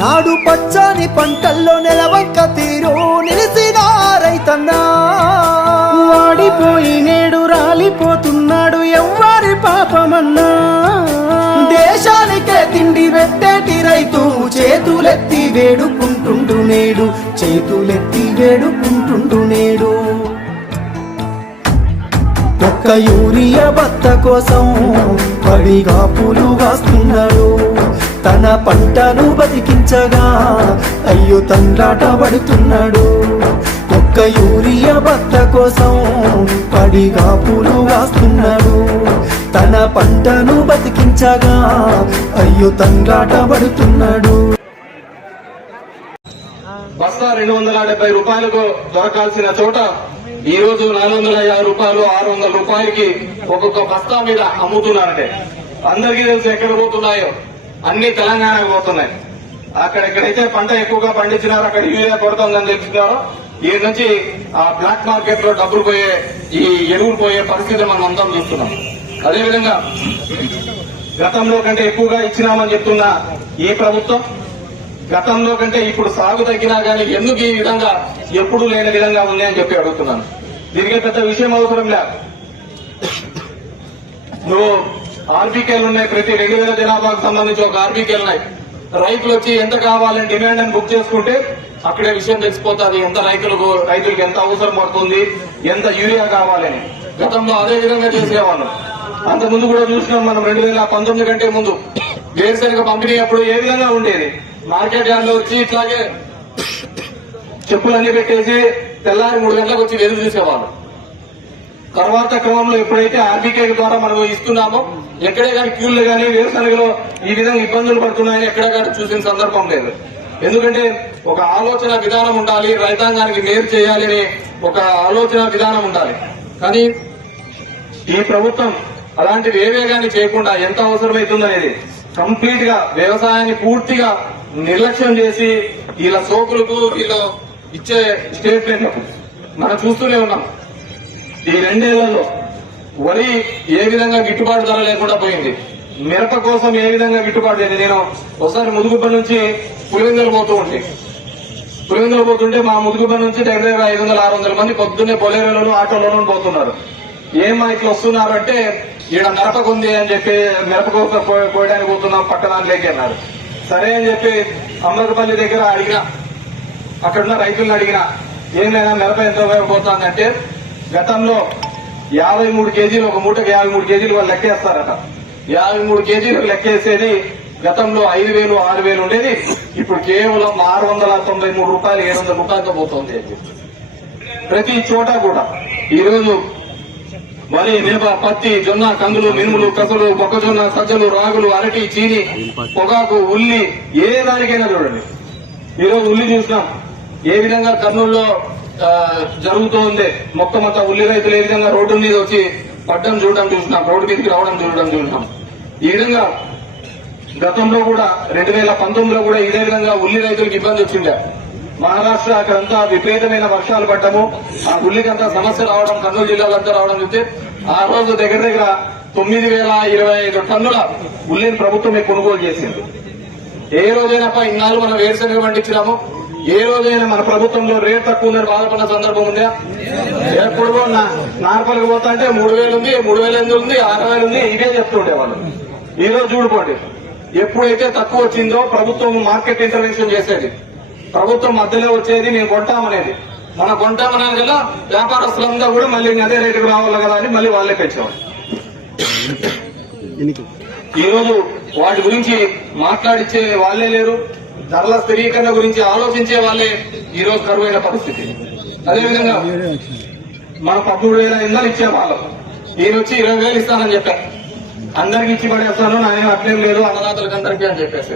నాడు పచ్చని పంటల్లో నెలవంక తీరు నిలిసిన రైతన్నా. వాడిపోయి నేడు రాలిపోతున్నాడు ఎవ్వరి పాపమన్నా. దేశానికే తిండి పెట్టేటి రైతు చేతులెత్తి వేడుకుంటుండు నేడు చేతులెత్తి వేడుకుంటుండు నేడు. ఒక్క యూరియా బత్త కోసం పడిగా పూలు కాస్తున్నాడు తన పంటను బతికించగా అయ్యో తండ్రాట పడుతున్నాడు. ఒక్క యూరియా బత్త కోసం పడిగా పూలు వాస్తున్నాడు. తన పంటను బతికించగా అయ్యో తండ్రాట పడుతున్నాడు. బస్తా రెండు వందల డెబ్బై రూపాయలకు దొరకాల్సిన చోట ఈ రోజు నాలుగు వందల యాభై రూపాయలు ఆరు వందల రూపాయలకి ఒక్కొక్క బస్తా మీద అమ్ముతున్నారంటే. అందరికీ తెలుసు ఎక్కడ పోతున్నాయో. అన్ని తెలంగాణకు పోతున్నాయి. అక్కడ ఎక్కడైతే పంట ఎక్కువగా పండించినారో అక్కడ యూరియా కొడుతుందని తెలుసుకున్నారో ఈ నుంచి ఆ బ్లాక్ మార్కెట్లో డబ్బులు పోయే ఈ ఎరువులు పోయే పరిస్థితి మనం అందరం చూస్తున్నాం. అదేవిధంగా గతంలో కంటే ఎక్కువగా ఇచ్చినామని చెప్తున్న ఈ ప్రభుత్వం? గతంలో కంటే ఇప్పుడు సాగు తగ్గినా కానీ ఎందుకు ఈ విధంగా ఎప్పుడు లేని విధంగా ఉంది అని చెప్పి అడుగుతున్నాను. దీనికి పెద్ద విషయం అవసరం లేదు. నువ్వు ఆర్బీకేలు ఉన్నాయి. ప్రతి రెండు వేల జనాభాకు సంబంధించి ఒక ఆర్బీకేలు ఉన్నాయి. రైతులు వచ్చి ఎంత కావాలని డిమాండ్ అని బుక్ చేసుకుంటే అక్కడే విషయం తెలిసిపోతుంది. ఎంత రైతులకు రైతులకు ఎంత అవసరం పడుతుంది ఎంత యూరియా కావాలని. గతంలో అదే విధంగా చేసేవాళ్ళం. అంత ముందు కూడా చూసినాం మనం రెండు వేల పంతొమ్మిది కంటే ముందు. వేరుశనగ పంపిణీ అప్పుడు ఏ విధంగా ఉండేది? మార్కెట్ యార్డ్లో వచ్చి ఇట్లాగే చెప్పులన్నీ పెట్టేసి తెల్లారి మూడు గంటలకు వచ్చి వెలుగు చూసేవాళ్ళు. తర్వాత క్రమంలో ఎప్పుడైతే ఆర్బీకే ద్వారా మనం ఇస్తున్నామో ఎక్కడే కానీ క్యూలు కానీ వేరుశనగలో ఈ విధంగా ఇబ్బందులు పడుతున్నాయని ఎక్కడే కానీ చూసిన సందర్భం లేదు. ఎందుకంటే ఒక ఆలోచన విధానం ఉండాలి రైతాంగానికి మేలు చేయాలి అనే ఒక ఆలోచన విధానం ఉండాలి. కానీ ఈ ప్రభుత్వం అలాంటివి ఏవే చేయకుండా ఎంత అవసరమవుతుందనేది కంప్లీట్గా వ్యవసాయాన్ని పూర్తిగా నిర్లక్ష్యం చేసి వీళ్ళ సోకులకు వీళ్ళు ఇచ్చే స్టేట్మెంట్ మనం చూస్తూనే ఉన్నాం. ఈ రెండేళ్ళలో వరి ఏ విధంగా గిట్టుబాటు ధర లేకుండా పోయింది? మిరప కోసం ఏ విధంగా గిట్టుబాటు లేదు నేను ఒకసారి ముదుగుబ్బ నుంచి పులివెందులు పోతూ ఉంటే పులివెందులు పోతుంటే మా ముదుగుబ్బ నుంచి దగ్గర దగ్గర ఐదు వందల ఆరు వందల మంది పొద్దున్నే బొలేరోలోను ఆటోలోనూ పోతున్నారు. ఏమా ఇట్లా వస్తున్నారు అంటే ఈడ మిరపకు ఉంది అని చెప్పి మిరప కోసం పోయడానికి పోతున్నాం పక్కదాంట్లోకి అన్నారు. సరే అని చెప్పి అమృతపల్లి దగ్గర అడిగిన అక్కడున్న రైతులను అడిగిన ఏం లేదా మిరప ఎంత ఉపయోగపోతుందంటే గతంలో యాభై మూడు కేజీలు ఒక మూటకు యాభై మూడు కేజీలు వాళ్ళు లెక్కేస్తారట. యాభై మూడు కేజీలు లెక్కేసేది గతంలో ఐదు వేలు ఆరు వేలు ఉండేది. ఇప్పుడు కేవలం ఆరు వందల తొంభై మూడు రూపాయలు ఏడు వందల రూపాయలతో పోతుంది అని ప్రతి చోట కూడా ఈరోజు వరి మిరప పత్తి జొన్న కందులు మినుములు కసలు మొక్కజొన్న సజ్జలు రాగులు అరటి చీని పొగాకు ఉల్లి ఏ దానికైనా చూడండి. ఈరోజు ఉల్లి చూసినాం. ఏ విధంగా కర్నూలులో జరుగుతూ ఉంది మొత్తం అంతా ఉల్లి రైతులు ఏ విధంగా రోడ్డు మీద వచ్చి పడ్డం చూడడం చూసినాం రోడ్డు మీదకి రావడం చూడడం చూసినాం ఈ విధంగా గతంలో కూడా రెండు వేల పంతొమ్మిదిలో కూడా ఇదే విధంగా ఉల్లి రైతులకు ఇబ్బంది వచ్చిండే. మహారాష్ట్ర అక్కడంతా విపరీతమైన వర్షాలు పడ్డము. ఆ ఉల్లికంతా సమస్య రావడం కర్నూలు జిల్లాలంతా రావడం చూస్తే ఆ రోజు దగ్గర దగ్గర తొమ్మిది వేల ఇరవై ఐదు టన్నుల ఉల్లిని ప్రభుత్వమే కొనుగోలు చేసింది. ఏ రోజైనా ఇన్నాళ్ళు మనం వేరుశనగ పండించినాము. ఏ రోజైనా మన ప్రభుత్వంలో రేట్ తక్కువ ఉందని బాధపడిన సందర్భం ఉందా? ఎప్పుడు నా- నార్పల్కి పోతా అంటే మూడు వేలు ఉంది మూడు వేల ఎనిమిది ఉంది ఆరు వేలు ఉంది ఇదే చెప్తుండే వాళ్ళు ఈ రోజు చూడుకోండి ఎప్పుడైతే తక్కువ వచ్చిందో ప్రభుత్వం మార్కెట్ ఇంటర్వెన్షన్ చేసేది. ప్రభుత్వం మధ్యలో వచ్చేది మేము కొంటామనేది. మనం కొంటామనేది కదా వ్యాపారస్తులంతా కూడా మళ్ళీ అదే రేటుకు రావాలి కదా అని మళ్ళీ వాళ్ళే పెంచేవాళ్ళు. ఈ రోజు వాటి గురించి మాట్లాడిచ్చే వాళ్ళే లేరు. ధరల స్థిరీకరణ గురించి ఆలోచించే వాళ్ళే ఈ రోజు కరువైన పరిస్థితి. అదేవిధంగా మనం పదమూడు వేల ఇందాలు ఇచ్చే వాళ్ళం ఈయన వచ్చి ఇరవై వేలు ఇస్తానని చెప్పారు. అందరికి ఇచ్చి పడేస్తాను నాయన అట్లేం లేదు అన్నదాతలకు అందరికీ అని చెప్పేసి.